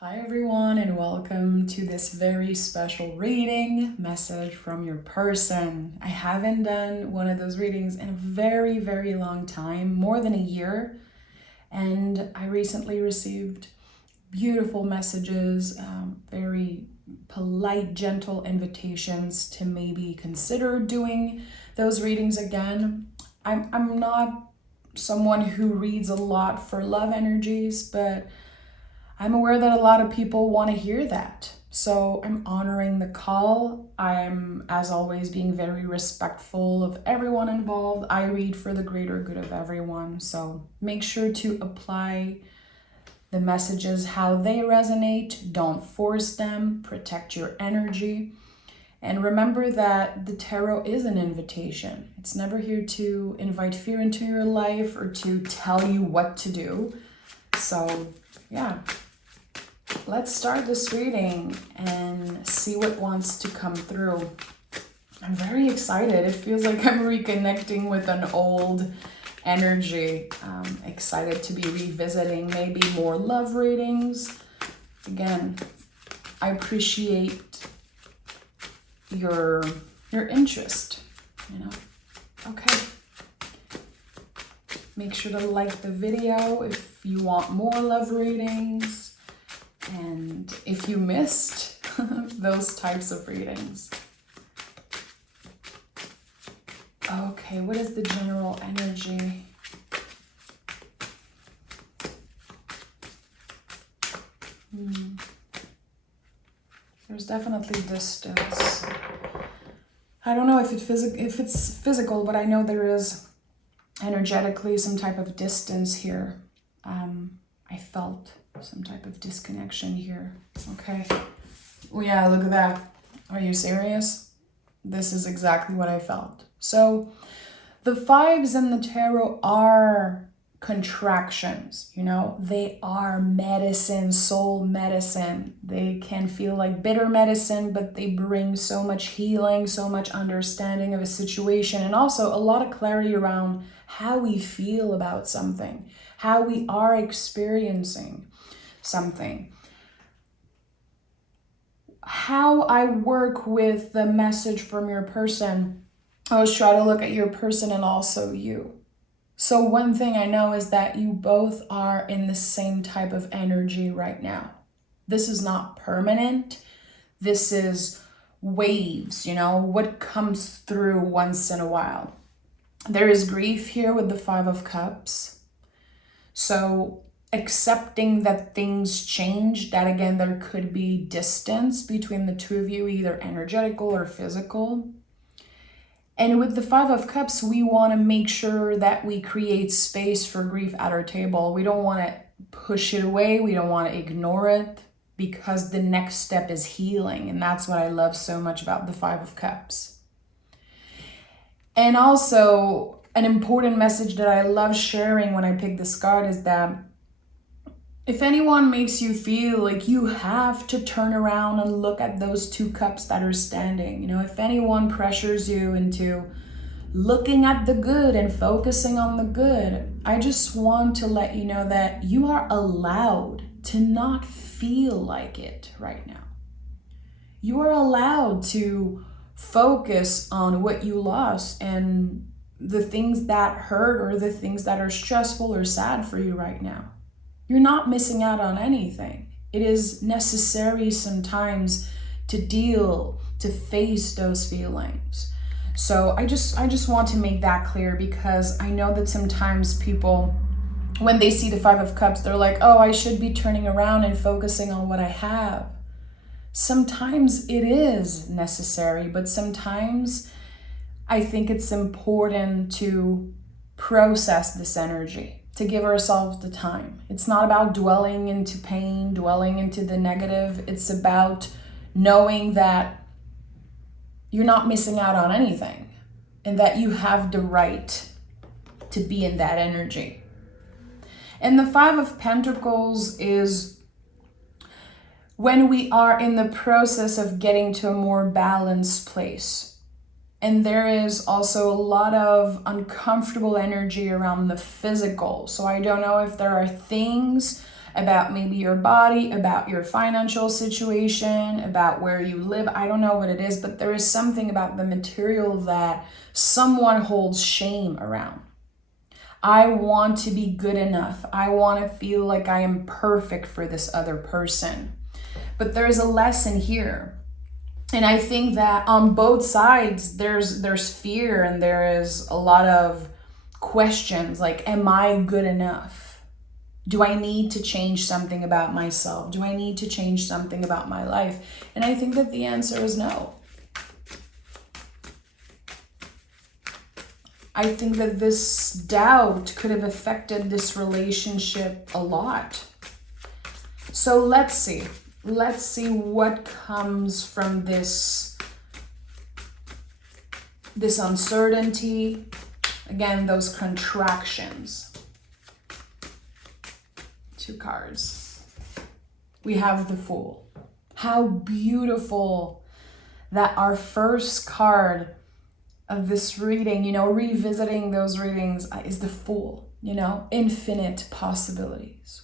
Hi everyone, and welcome to this very special reading message from your person. I haven't done one of those readings in a very, very long time, more than a year. And I recently received beautiful messages, very polite, gentle invitations to maybe consider doing those readings again. I'm not someone who reads a lot for love energies, but I'm aware that a lot of people want to hear that. So I'm honoring the call. I'm, as always, being very respectful of everyone involved. I read for the greater good of everyone. So make sure to apply the messages how they resonate. Don't force them. Protect your energy. And remember that the tarot is an invitation. It's never here to invite fear into your life or to tell you what to do. So, yeah. Let's start this reading and see what wants to come through. I'm very excited. It feels like I'm reconnecting with an old energy. Excited to be revisiting maybe more love readings. Again, I appreciate your interest, Okay. Make sure to like the video if you want more love readings. And if you missed those types of readings. Okay, what is the general energy? There's definitely distance. I don't know if it's physical, but I know there is energetically some type of distance here. I felt some type of disconnection here. Okay. Well, yeah, look at that. Are you serious? This is exactly what I felt. So the fives in the tarot are contractions, they are medicine, soul medicine. They can feel like bitter medicine, but they bring so much healing, so much understanding of a situation, and also a lot of clarity around how we feel about something, how we are experiencing something. How I work with the message from your person, I always try to look at your person and also you. So one thing I know is that you both are in the same type of energy right now. This is not permanent. This is waves, what comes through once in a while. There is grief here with the Five of Cups. So accepting that things change, that again, there could be distance between the two of you, either energetical or physical. And with the Five of Cups, we want to make sure that we create space for grief at our table. We don't want to push it away. We don't want to ignore it, because the next step is healing. And that's what I love so much about the Five of Cups. And also, an important message that I love sharing when I pick this card is that if anyone makes you feel like you have to turn around and look at those two cups that are standing, if anyone pressures you into looking at the good and focusing on the good, I just want to let you know that you are allowed to not feel like it right now. You are allowed to focus on what you lost and the things that hurt or the things that are stressful or sad for you right now. You're not missing out on anything. It is necessary sometimes to face those feelings. So I just want to make that clear, because I know that sometimes people, when they see the Five of Cups, they're like, oh, I should be turning around and focusing on what I have. Sometimes it is necessary, but sometimes I think it's important to process this energy, to give ourselves the time. It's not about dwelling into pain, dwelling into the negative. It's about knowing that you're not missing out on anything and that you have the right to be in that energy. And the Five of Pentacles is when we are in the process of getting to a more balanced place. And there is also a lot of uncomfortable energy around the physical. So I don't know if there are things about maybe your body, about your financial situation, about where you live. I don't know what it is, but there is something about the material that someone holds shame around. I want to be good enough. I want to feel like I am perfect for this other person. But there's a lesson here. And I think that on both sides, there's fear and there is a lot of questions like, am I good enough? Do I need to change something about myself? Do I need to change something about my life? And I think that the answer is no. I think that this doubt could have affected this relationship a lot. So let's see. Let's see what comes from this uncertainty. Again, those contractions. 2 cards. We have the Fool. How beautiful that our first card of this reading, revisiting those readings, is the Fool, infinite possibilities.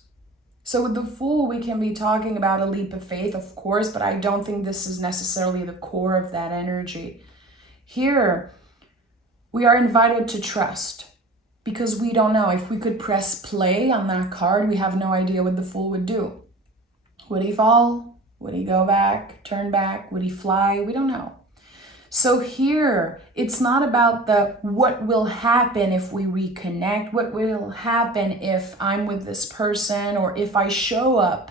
So with the Fool, we can be talking about a leap of faith, of course, but I don't think this is necessarily the core of that energy. Here, we are invited to trust because we don't know. If we could press play on that card, we have no idea what the Fool would do. Would he fall? Would he go back, turn back? Would he fly? We don't know. So here, it's not about the what will happen if we reconnect, what will happen if I'm with this person, or if I show up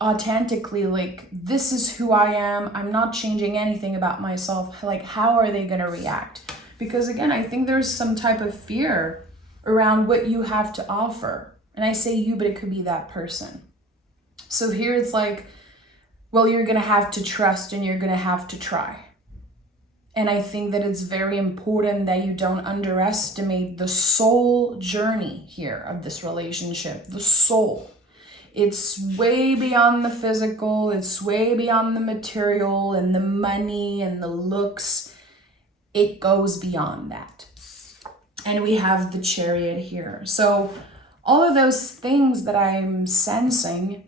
authentically, like, this is who I am, I'm not changing anything about myself, like, how are they going to react? Because again, I think there's some type of fear around what you have to offer. And I say you, but it could be that person. So here it's like, well, you're going to have to trust and you're going to have to try. And I think that it's very important that you don't underestimate the soul journey here of this relationship, the soul. It's way beyond the physical, it's way beyond the material and the money and the looks. It goes beyond that. And we have the Chariot here. So all of those things that I'm sensing,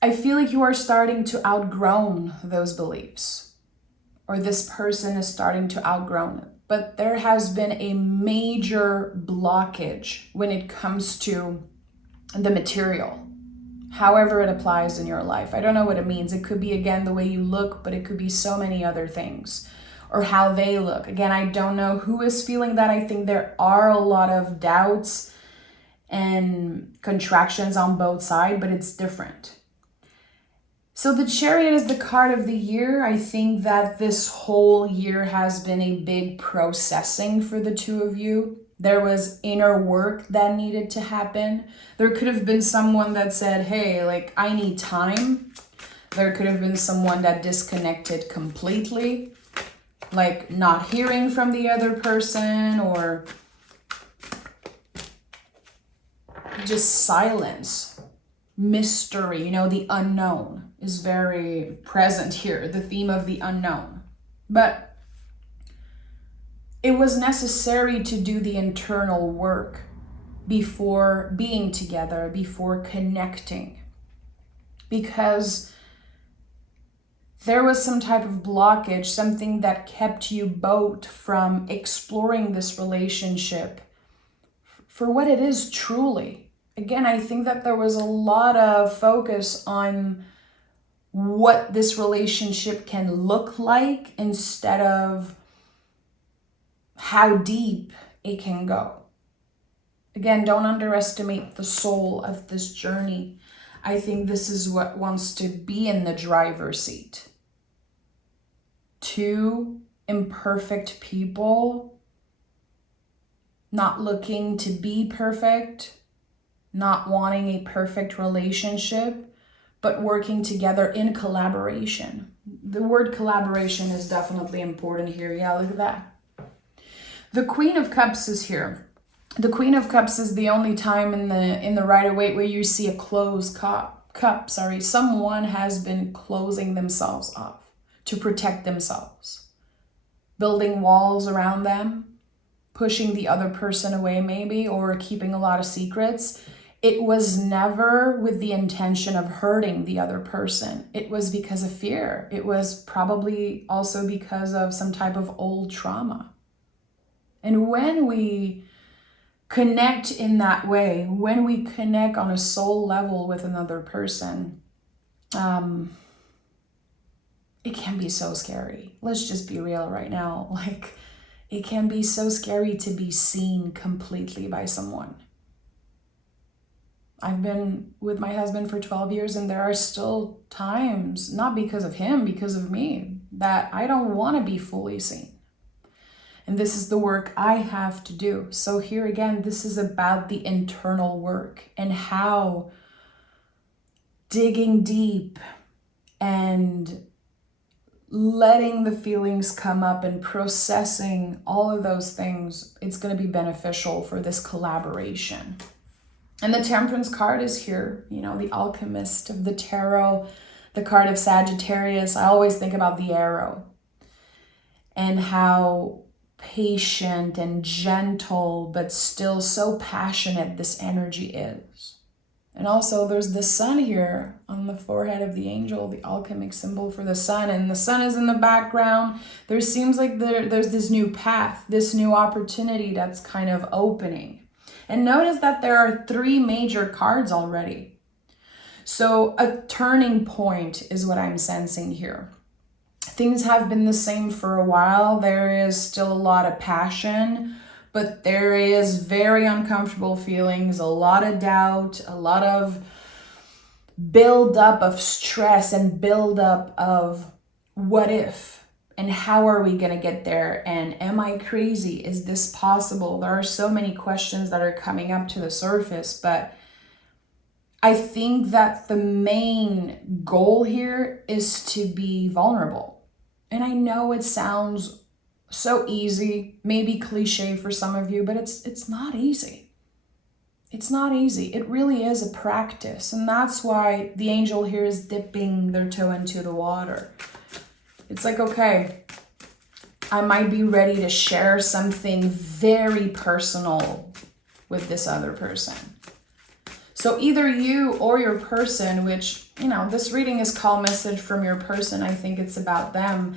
I feel like you are starting to outgrow those beliefs. Or this person is starting to outgrow it. But there has been a major blockage when it comes to the material, however it applies in your life. I don't know what it means. It could be, again, the way you look, but it could be so many other things. Or how they look. Again, I don't know who is feeling that. I think there are a lot of doubts and contractions on both sides, but it's different. So the Chariot is the card of the year. I think that this whole year has been a big processing for the two of you. There was inner work that needed to happen. There could have been someone that said, hey, like, I need time. There could have been someone that disconnected completely, like not hearing from the other person, or just silence, mystery, the unknown is very present here, the theme of the unknown. But it was necessary to do the internal work before being together, before connecting, because there was some type of blockage, something that kept you both from exploring this relationship for what it is truly. Again, I think that there was a lot of focus on what this relationship can look like instead of how deep it can go. Again, don't underestimate the soul of this journey. I think this is what wants to be in the driver's seat. 2 imperfect people, not looking to be perfect, not wanting a perfect relationship, but working together in collaboration. The word collaboration is definitely important here. Yeah, look at that. The Queen of Cups is here. The Queen of Cups is the only time in the Rider-Waite where you see a closed cup. Someone has been closing themselves off to protect themselves, building walls around them, pushing the other person away maybe, or keeping a lot of secrets. it was never with the intention of hurting the other person. It was because of fear. It was probably also because of some type of old trauma. And when we connect in that way, when we connect on a soul level with another person, it can be so scary. Let's just be real right now. Like, it can be so scary to be seen completely by someone. I've been with my husband for 12 years and there are still times, not because of him, because of me, that I don't want to be fully seen. And this is the work I have to do. So here again, this is about the internal work and how digging deep and letting the feelings come up and processing all of those things, it's going to be beneficial for this collaboration. And the Temperance card is here, you know, the alchemist of the tarot, the card of Sagittarius. I always think about the arrow and how patient and gentle, but still so passionate this energy is. And also there's the sun here on the forehead of the angel, the alchemic symbol for the sun. And the sun is in the background. There seems like there's this new path, this new opportunity that's kind of opening. And notice that there are 3 major cards already. So a turning point is what I'm sensing here. Things have been the same for a while. There is still a lot of passion, but there is very uncomfortable feelings, a lot of doubt, a lot of buildup of stress and buildup of what if, and how are we going to get there? And am I crazy? Is this possible? There are so many questions that are coming up to the surface, but I think that the main goal here is to be vulnerable. And I know it sounds so easy, maybe cliche for some of you, but it's not easy. It's not easy. It really is a practice. And that's why the angel here is dipping their toe into the water. It's like, okay, I might be ready to share something very personal with this other person. So either you or your person, which, you know, this reading is called Message from Your Person. I think it's about them.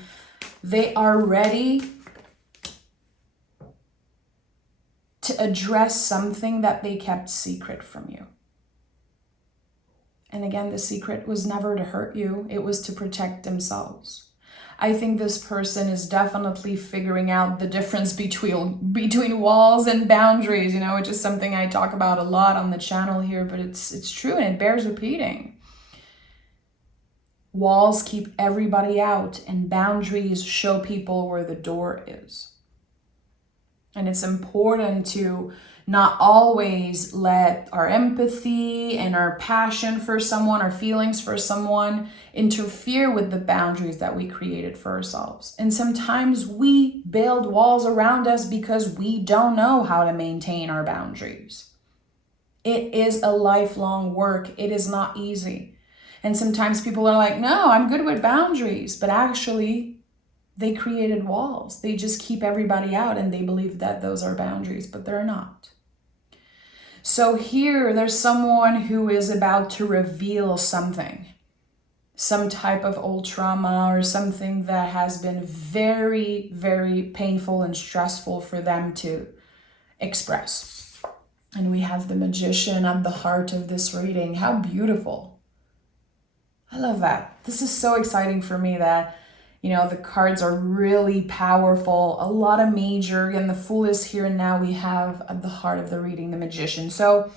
They are ready to address something that they kept secret from you. And again, the secret was never to hurt you. It was to protect themselves. I think this person is definitely figuring out the difference between walls and boundaries, you know, which is something I talk about a lot on the channel here, but it's true and it bears repeating. Walls keep everybody out and boundaries show people where the door is. And it's important to not always let our empathy and our passion for someone, our feelings for someone interfere with the boundaries that we created for ourselves. And sometimes we build walls around us because we don't know how to maintain our boundaries. It is a lifelong work. It is not easy. And sometimes people are like, no, I'm good with boundaries. But actually, they created walls. They just keep everybody out and they believe that those are boundaries, but they're not. So here, there's someone who is about to reveal something, some type of old trauma or something that has been very, very painful and stressful for them to express. And we have the Magician at the heart of this reading. How beautiful. I love that. This is so exciting for me that, you know, the cards are really powerful, a lot of major, and the Fool is here and now. We have at the heart of the reading, the Magician. So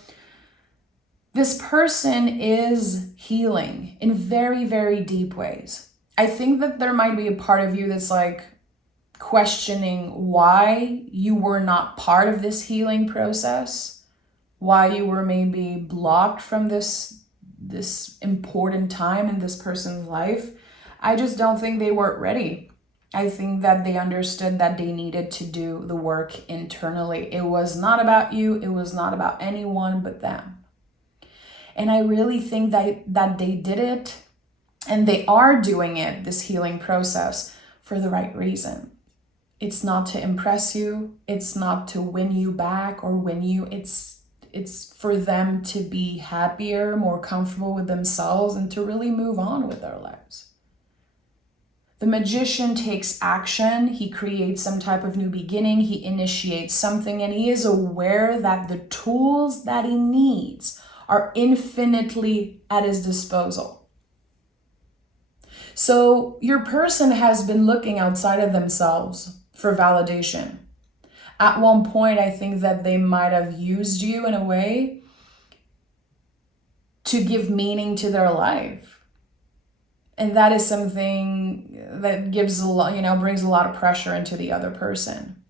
this person is healing in very, very deep ways. I think that there might be a part of you that's like questioning why you were not part of this healing process, why you were maybe blocked from this important time in this person's life. I just don't think they weren't ready. I think that they understood that they needed to do the work internally. It was not about you. It was not about anyone but them. And I really think that they did it and they are doing it, this healing process, for the right reason. It's not to impress you. It's not to win you back or win you. It's It's for them to be happier, more comfortable with themselves, and to really move on with their lives. The magician takes action. He creates some type of new beginning. He initiates something, and he is aware that the tools that he needs are infinitely at his disposal. So your person has been looking outside of themselves for validation. At one point, I think that they might have used you in a way to give meaning to their life. And that is something that gives a lot, brings a lot of pressure into the other person.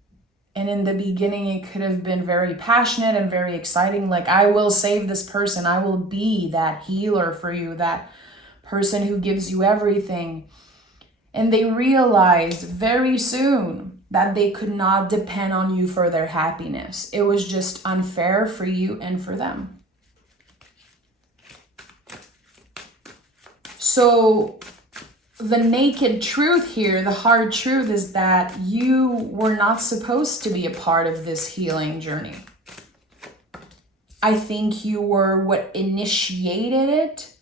And in the beginning, it could have been very passionate and very exciting. Like, I will save this person. I will be that healer for you, that person who gives you everything. And they realized very soon that they could not depend on you for their happiness. It was just unfair for you and for them. So the naked truth here, the hard truth, is that you were not supposed to be a part of this healing journey. I think you were what initiated it,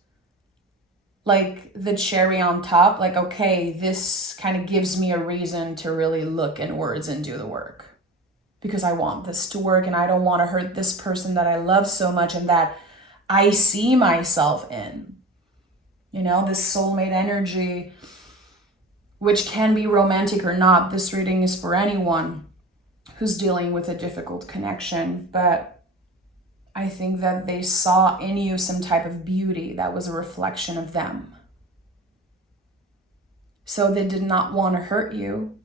like the cherry on top. Like, okay, this kind of gives me a reason to really look inwards and do the work, because I want this to work and I don't want to hurt this person that I love so much and that I see myself in. This soulmate energy, which can be romantic or not. This reading is for anyone who's dealing with a difficult connection, but I think that they saw in you some type of beauty that was a reflection of them. So they did not want to hurt you.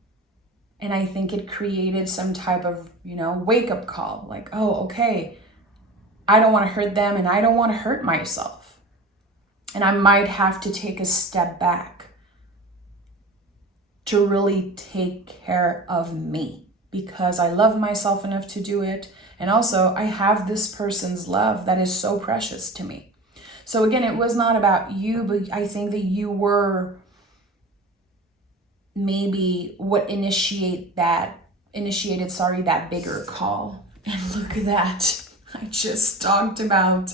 And I think it created some type of, wake-up call. Like, oh, okay, I don't want to hurt them and I don't want to hurt myself. And I might have to take a step back to really take care of me, because I love myself enough to do it. And also I have this person's love that is so precious to me. So again, it was not about you, but I think that you were maybe what initiated that bigger call. And look at that. I just talked about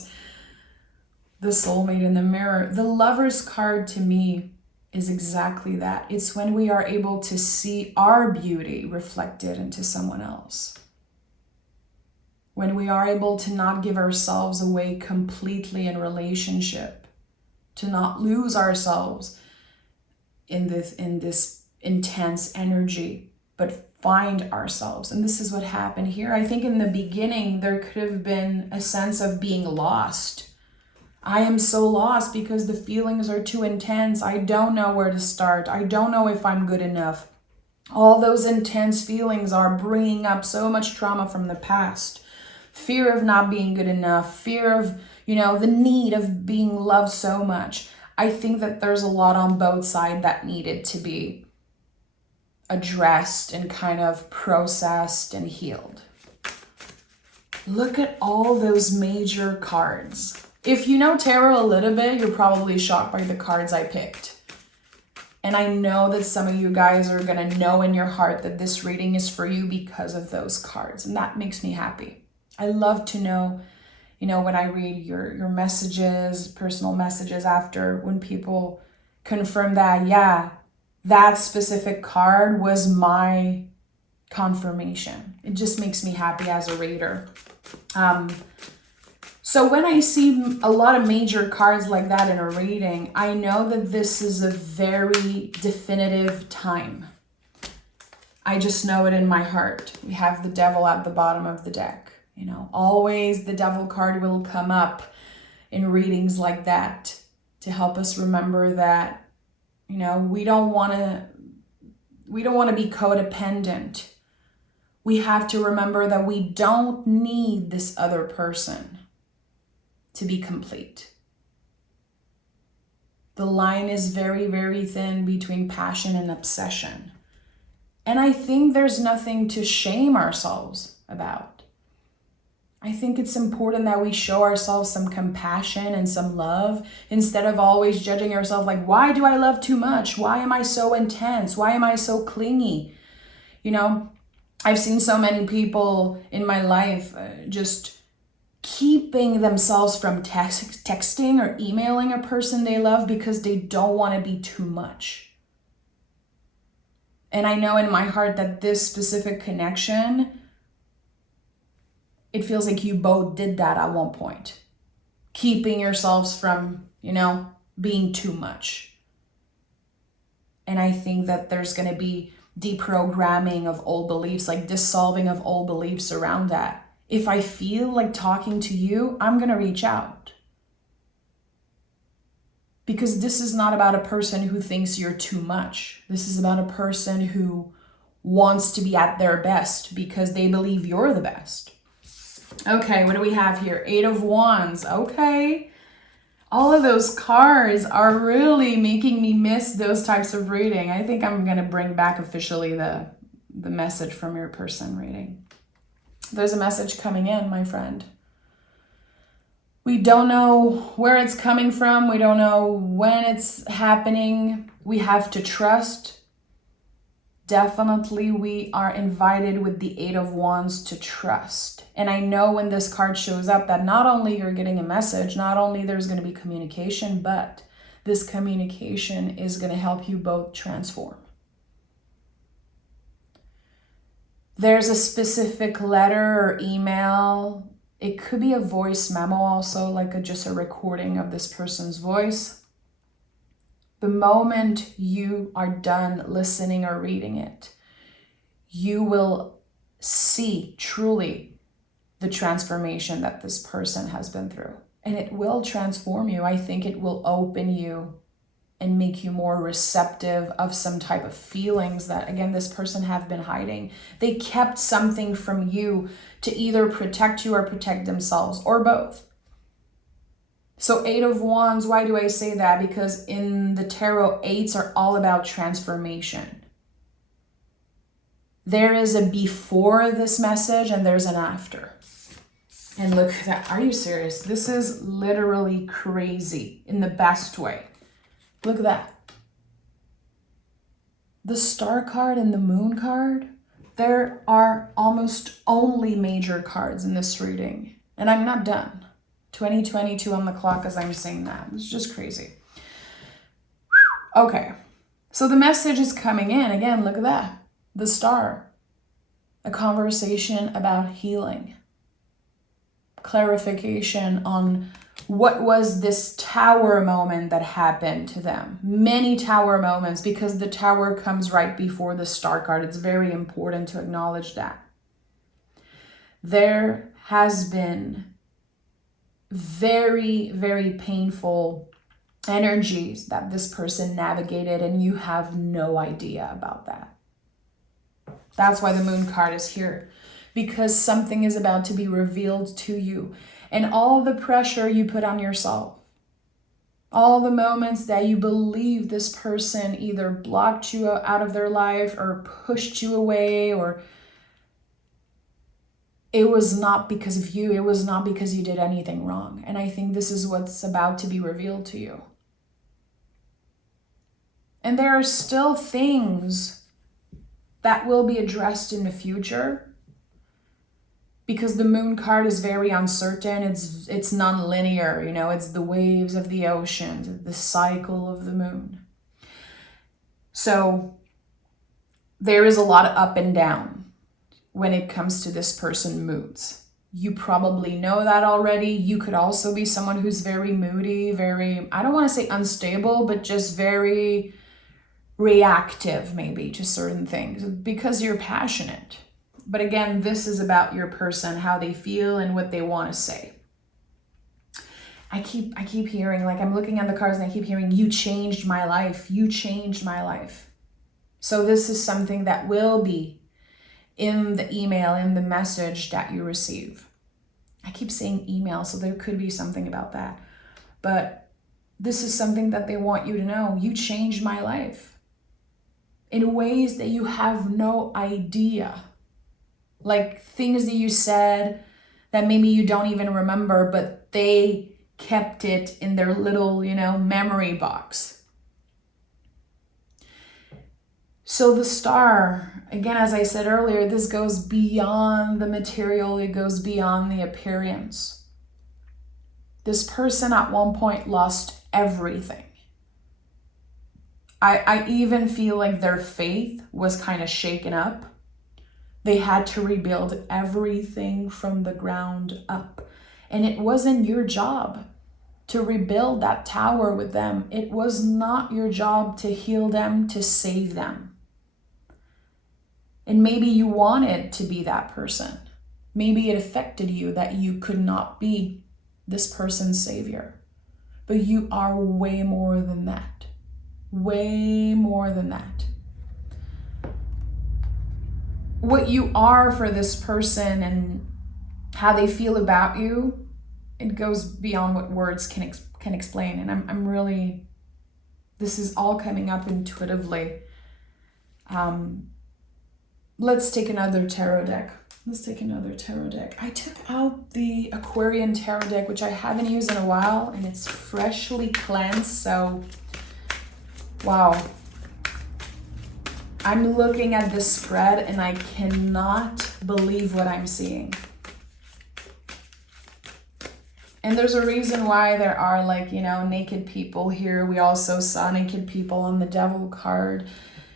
the soulmate in the mirror. The Lover's card to me is exactly that. It's when we are able to see our beauty reflected into someone else. When we are able to not give ourselves away completely in relationship, to not lose ourselves in this intense energy, but find ourselves. And this is what happened here. I think in the beginning, there could have been a sense of being lost. I am so lost because the feelings are too intense. I don't know where to start. I don't know if I'm good enough. All those intense feelings are bringing up so much trauma from the past. Fear of not being good enough. Fear of, the need of being loved so much. I think that there's a lot on both sides that needed to be addressed and kind of processed and healed. Look at all those major cards. If you know tarot a little bit, you're probably shocked by the cards I picked. And I know that some of you guys are going to know in your heart that this reading is for you because of those cards. And that makes me happy. I love to know, when I read your messages, personal messages after, when people confirm that, yeah, that specific card was my confirmation. It just makes me happy as a reader. So when I see a lot of major cards like that in a reading, I know that this is a very definitive time. I just know it in my heart. We have the devil at the bottom of the deck. Always the devil card will come up in readings like that to help us remember that, we don't want to be codependent. We have to remember that we don't need this other person to be complete. The line is very, very thin between passion and obsession. And I think there's nothing to shame ourselves about. I think it's important that we show ourselves some compassion and some love instead of always judging ourselves like, why do I love too much? Why am I so intense? Why am I so clingy? I've seen so many people in my life just keeping themselves from texting or emailing a person they love because they don't want to be too much. And I know in my heart that this specific connection, it feels like you both did that at one point. Keeping yourselves from, being too much. And I think that there's going to be deprogramming of old beliefs, like dissolving of old beliefs around that. If I feel like talking to you, I'm going to reach out. Because this is not about a person who thinks you're too much. This is about a person who wants to be at their best because they believe you're the best. Okay, what do we have here? 8 of Wands. Okay. All of those cards are really making me miss those types of reading. I think I'm going to bring back officially the message from your person reading. There's a message coming in, my friend. We don't know where it's coming from. We don't know when it's happening. We have to trust. Definitely, we are invited with the 8 of Wands to trust. And I know when this card shows up that not only you're getting a message, not only there's going to be communication, but this communication is going to help you both transform. There's a specific letter or email. It could be a voice memo also, like just a recording of this person's voice. The moment you are done listening or reading it, you will see truly the transformation that this person has been through. And it will transform you. I think it will open you and make you more receptive of some type of feelings that, again, this person have been hiding. They kept something from you to either protect you or protect themselves, or both. So 8 of Wands, why do I say that? Because in the tarot, 8s are all about transformation. There is a before this message and there's an after. And look at that. Are you serious? This is literally crazy in the best way. Look at that. The Star card and the Moon card, there are almost only major cards in this reading. And I'm not done. 2022 on the clock as I'm saying that. It's just crazy. Okay. So the message is coming in. Again, look at that. The Star. A conversation about healing. Clarification on what was this tower moment that happened to them. Many tower moments, because the tower comes right before the Star card. It's very important to acknowledge that. There has been very, very painful energies that this person navigated, and you have no idea about that. That's why the Moon card is here, because something is about to be revealed to you. And all the pressure you put on yourself, all the moments that you believe this person either blocked you out of their life or pushed you away, or it was not because of you. It was not because you did anything wrong. And I think this is what's about to be revealed to you. And there are still things that will be addressed in the future, because the Moon card is very uncertain. It's non-linear, it's the waves of the ocean, the cycle of the moon. So there is a lot of up and down when it comes to this person's moods. You probably know that already. You could also be someone who's very moody, very, I don't want to say unstable, but just very reactive maybe to certain things because you're passionate. But again, this is about your person, how they feel and what they want to say. I keep hearing, like I'm looking at the cards and I keep hearing, you changed my life. You changed my life. So this is something that will be in the email, in the message that you receive. I keep saying email, so there could be something about that. But this is something that they want you to know. You changed my life in ways that you have no idea. Like things that you said that maybe you don't even remember, but they kept it in their little, memory box. So the Star, again, as I said earlier, this goes beyond the material. It goes beyond the appearance. This person at one point lost everything. I even feel like their faith was kind of shaken up. They had to rebuild everything from the ground up. And it wasn't your job to rebuild that tower with them. It was not your job to heal them, to save them. And maybe you wanted to be that person. Maybe it affected you that you could not be this person's savior. But you are way more than that. Way more than that. What you are for this person and how they feel about you, it goes beyond what words can explain. And I'm really, this is all coming up intuitively. Let's take another tarot deck. I took out the Aquarian tarot deck, which I haven't used in a while, and it's freshly cleansed, so wow. I'm looking at this spread and I cannot believe what I'm seeing. And there's a reason why there are, like, you know, naked people here. We also saw naked people on the Devil card.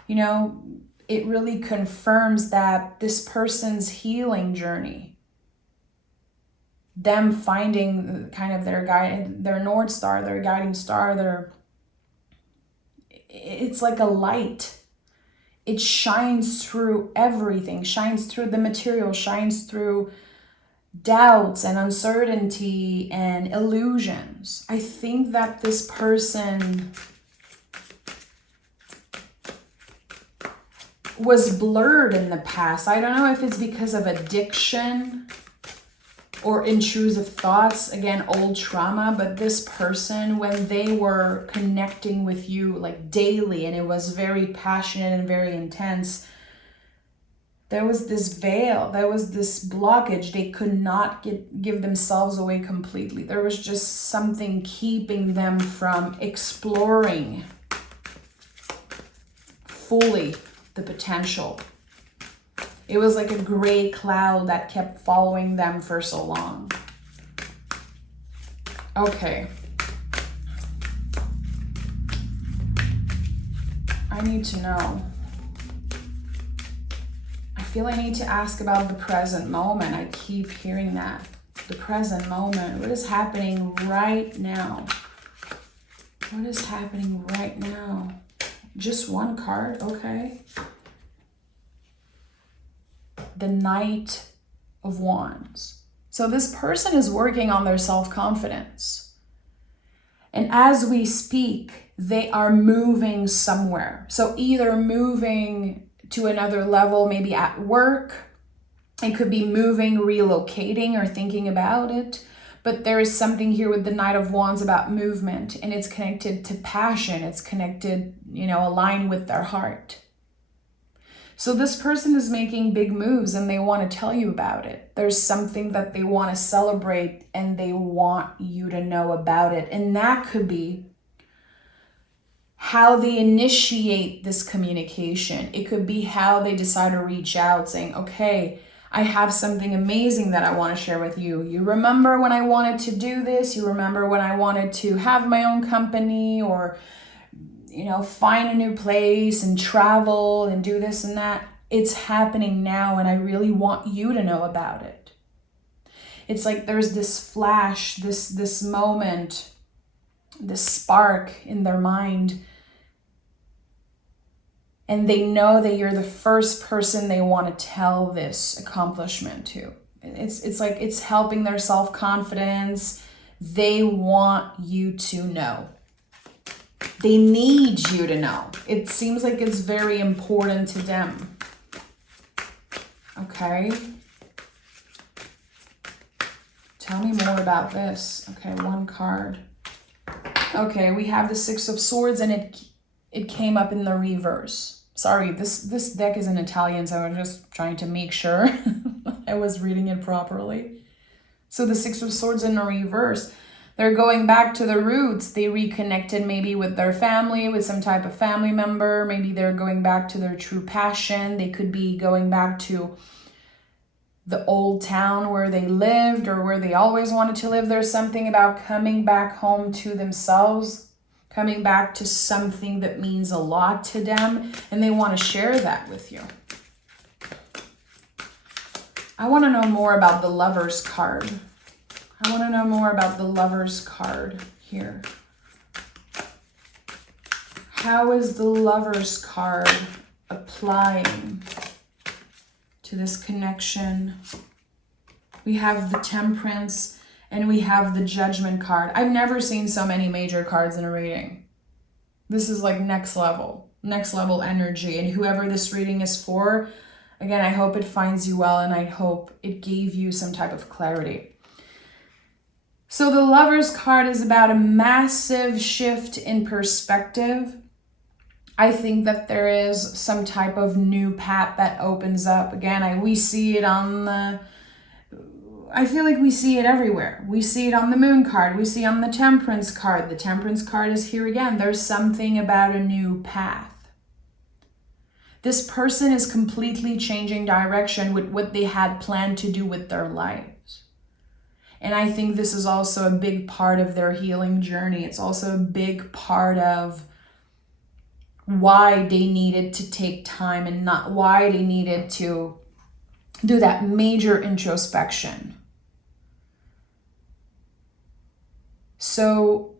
You know, it really confirms that this person's healing journey, them finding kind of their guide, their North Star, their guiding star, it's like a light. It shines through everything, shines through the material, shines through doubts and uncertainty and illusions. I think that this person was blurred in the past. I don't know if it's because of addiction or intrusive thoughts, again, old trauma, but this person, when they were connecting with you like daily and it was very passionate and very intense, there was this veil, there was this blockage. They could not give themselves away completely. There was just something keeping them from exploring fully the potential. It was like a gray cloud that kept following them for so long. Okay. I need to know. I feel I need to ask about the present moment. I keep hearing that. The present moment. What is happening right now? What is happening right now? Just one card, okay. The Knight of Wands. So this person is working on their self-confidence. And as we speak, they are moving somewhere. So either moving to another level, maybe at work. It could be moving, relocating, or thinking about it. But there is something here with the Knight of Wands about movement, and it's connected to passion. It's connected, you know, aligned with their heart. So this person is making big moves and they want to tell you about it. There's something that they want to celebrate and they want you to know about it. And that could be how they initiate this communication. It could be how they decide to reach out saying, okay, I have something amazing that I want to share with you. You remember when I wanted to do this? You remember when I wanted to have my own company or, you know, find a new place and travel and do this and that? It's happening now and I really want you to know about it. It's like there's this flash, this moment, this spark in their mind. And they know that you're the first person they want to tell this accomplishment to. It's like it's helping their self-confidence. They want you to know. They need you to know. It seems like it's very important to them. Okay. Tell me more about this. Okay, one card. Okay, we have the Six of Swords and it came up in the reverse. Sorry, this deck is in Italian, so I was just trying to make sure I was reading it properly. So the Six of Swords in the reverse. They're going back to the roots. They reconnected maybe with their family, with some type of family member. Maybe they're going back to their true passion. They could be going back to the old town where they lived or where they always wanted to live. There's something about coming back home to themselves, coming back to something that means a lot to them, and they want to share that with you. I want to know more about the Lover's card. I want to know more about the Lover's card here. How is the Lover's card applying to this connection? We have the Temperance and we have the Judgment card. I've never seen so many major cards in a reading. This is like next level energy. And whoever this reading is for, again, I hope it finds you well and I hope it gave you some type of clarity. So the Lover's card is about a massive shift in perspective. I think that there is some type of new path that opens up. Again, we see it on the, I feel like we see it everywhere. We see it on the Moon card. We see it on the Temperance card. The Temperance card is here again. There's something about a new path. This person is completely changing direction with what they had planned to do with their lives. And I think this is also a big part of their healing journey. It's also a big part of why they needed to take time and not why they needed to do that major introspection. So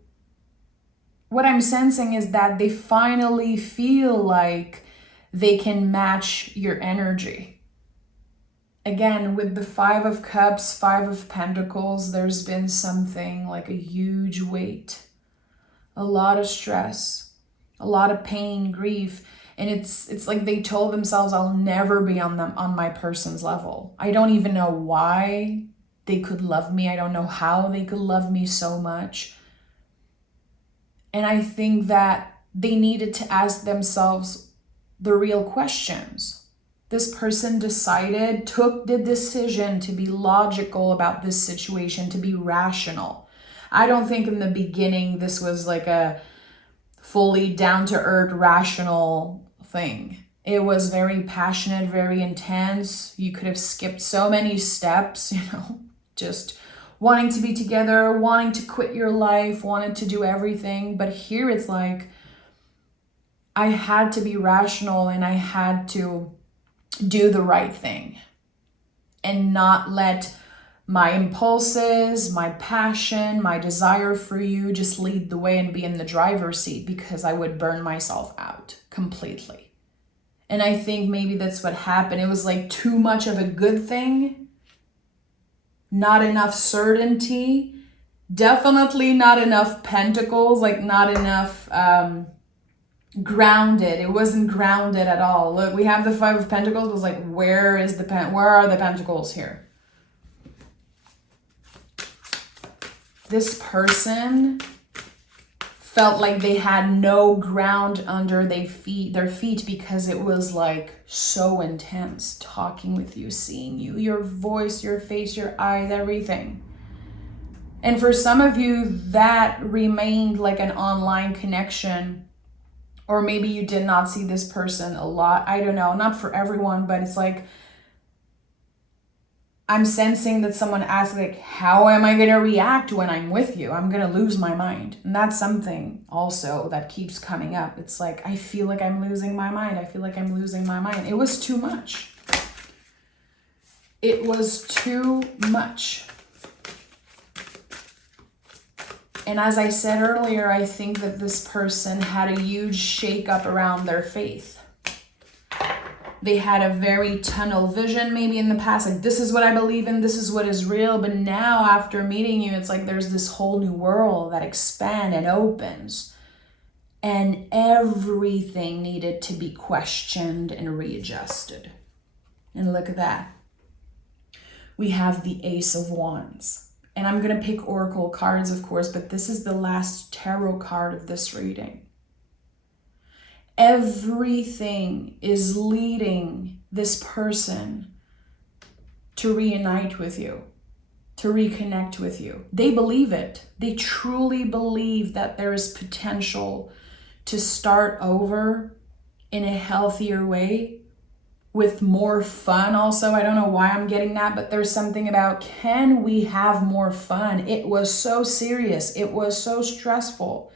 what I'm sensing is that they finally feel like they can match your energy. Again, with the Five of Cups, Five of Pentacles, there's been something like a huge weight, a lot of stress, a lot of pain, grief, and it's like they told themselves, I'll never be on my person's level. I don't even know why they could love me. I don't know how they could love me so much. And I think that they needed to ask themselves the real questions. This person took the decision to be logical about this situation, to be rational. I don't think in the beginning this was like a fully down-to-earth, rational thing. It was very passionate, very intense. You could have skipped so many steps, just wanting to be together, wanting to quit your life, wanted to do everything. But here it's like, I had to be rational and I had to do the right thing and not let my impulses, my passion, my desire for you just lead the way and be in the driver's seat, because I would burn myself out completely. And I think maybe that's what happened. It was like too much of a good thing, not enough certainty, definitely not enough pentacles, like not enough grounded. It wasn't grounded at all. Look, we have the Five of Pentacles. It was like, where are the pentacles here? This person felt like they had no ground under their feet because it was like so intense talking with you, seeing you, your voice, your face, your eyes, everything. And for some of you, that remained like an online connection, or maybe you did not see this person a lot. I don't know, not for everyone, but it's like, I'm sensing that someone asked, like, how am I going to react when I'm with you? I'm going to lose my mind. And that's something also that keeps coming up. It's like, I feel like I'm losing my mind. I feel like I'm losing my mind. It was too much. It was too much. And as I said earlier, I think that this person had a huge shakeup around their faith. They had a very tunnel vision maybe in the past, like, this is what I believe in, this is what is real. But now after meeting you, it's like there's this whole new world that expands and opens. And everything needed to be questioned and readjusted. And look at that. We have the Ace of Wands. And I'm going to pick oracle cards, of course, but this is the last tarot card of this reading. Everything is leading this person to reunite with you, to reconnect with you. They believe it. They truly believe that there is potential to start over in a healthier way with more fun also. I don't know why I'm getting that, but there's something about, can we have more fun? It was so serious. It was so stressful.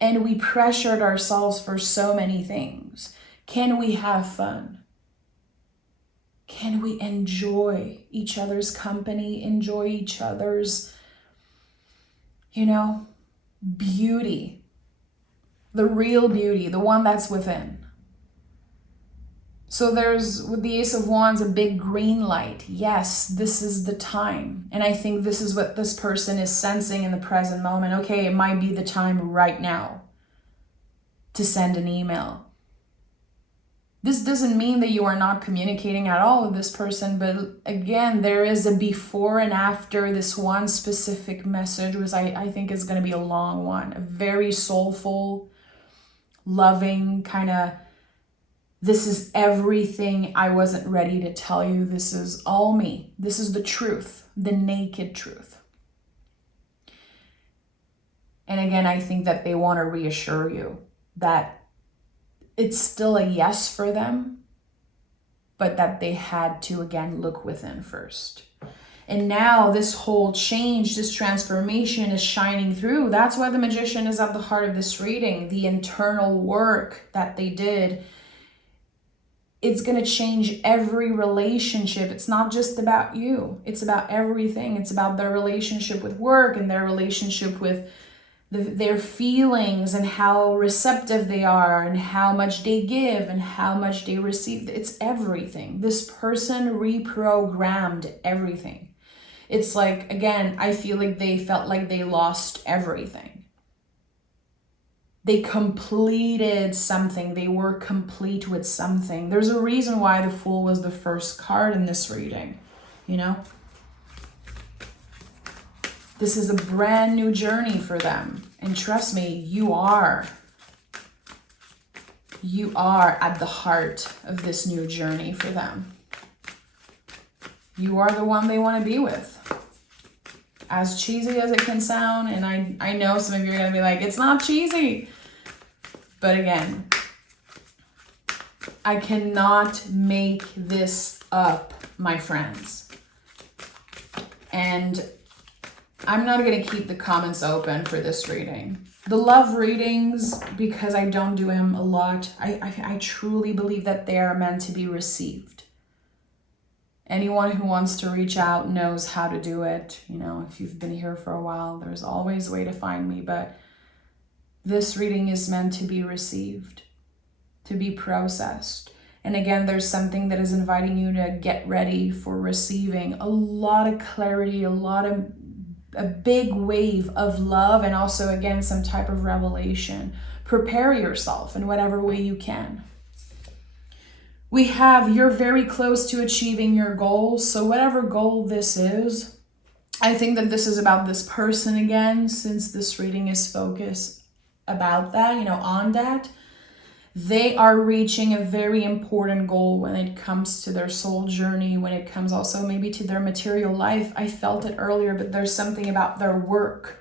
And we pressured ourselves for so many things. Can we have fun? Can we enjoy each other's company, enjoy each other's, beauty, the real beauty, the one that's within? So there's, with the Ace of Wands, a big green light. Yes, this is the time. And I think this is what this person is sensing in the present moment. Okay, it might be the time right now to send an email. This doesn't mean that you are not communicating at all with this person, but again, there is a before and after this one specific message, which I think is going to be a long one, a very soulful, loving kind of, this is everything I wasn't ready to tell you. This is all me. This is the truth, the naked truth. And again, I think that they want to reassure you that it's still a yes for them, but that they had to, again, look within first. And now this whole change, this transformation is shining through. That's why the Magician is at the heart of this reading. The internal work that they did, it's going to change every relationship. It's not just about you. It's about everything. It's about their relationship with work and their relationship with their feelings and how receptive they are and how much they give and how much they receive. It's everything. This person reprogrammed everything. It's like, again, I feel like they felt like they lost everything. They completed something. They were complete with something. There's a reason why the Fool was the first card in this reading, This is a brand new journey for them. And trust me, you are at the heart of this new journey for them. You are the one they want to be with. As cheesy as it can sound, and I know some of you are going to be like, it's not cheesy. But again, I cannot make this up, my friends. And I'm not going to keep the comments open for this reading. The love readings, because I don't do them a lot, I truly believe that they are meant to be received. Anyone who wants to reach out knows how to do it. If you've been here for a while, there's always a way to find me. But this reading is meant to be received, to be processed. And again, there's something that is inviting you to get ready for receiving a lot of clarity, a big wave of love, and also, again, some type of revelation. Prepare yourself in whatever way you can. We have, you're very close to achieving your goals. So whatever goal this is, I think that this is about this person again, since this reading is focused about that, on that. They are reaching a very important goal when it comes to their soul journey, when it comes also maybe to their material life. I felt it earlier, but there's something about their work.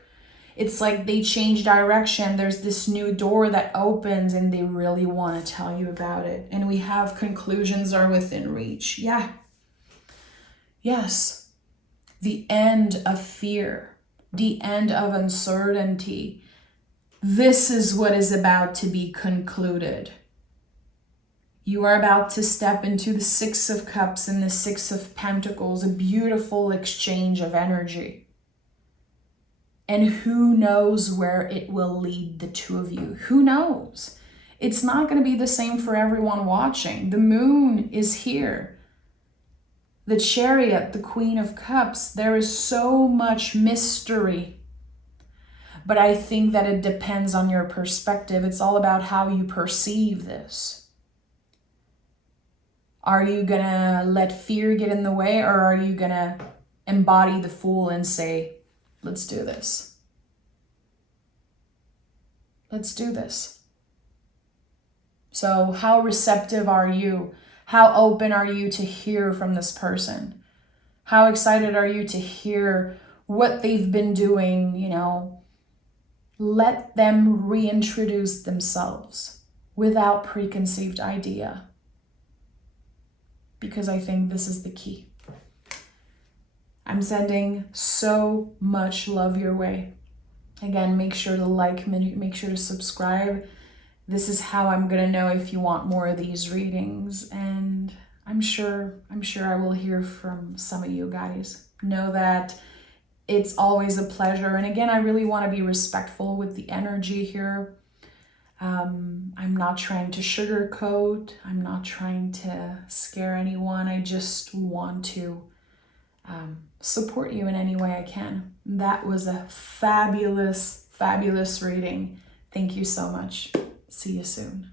It's like they change direction. There's this new door that opens and they really want to tell you about it. And we have conclusions are within reach. Yeah. Yes. The end of fear, the end of uncertainty. This is what is about to be concluded. You are about to step into the Six of Cups and the Six of Pentacles, a beautiful exchange of energy. And who knows where it will lead the two of you? Who knows? It's not going to be the same for everyone watching. The moon is here. The Chariot, the Queen of Cups, there is so much mystery. But I think that it depends on your perspective. It's all about how you perceive this. Are you going to let fear get in the way, or are you going to embody the Fool and say, let's do this? Let's do this. So how receptive are you? How open are you to hear from this person? How excited are you to hear what they've been doing, Let them reintroduce themselves without preconceived idea. because I think this is the key. I'm sending so much love your way. Again, make sure to like, make sure to subscribe. This is how I'm gonna know if you want more of these readings, and I'm sure I will hear from some of you guys. Know that it's always a pleasure. And again, I really want to be respectful with the energy here. I'm not trying to sugarcoat. I'm not trying to scare anyone. I just want to support you in any way I can. That was a fabulous, fabulous reading. Thank you so much. See you soon.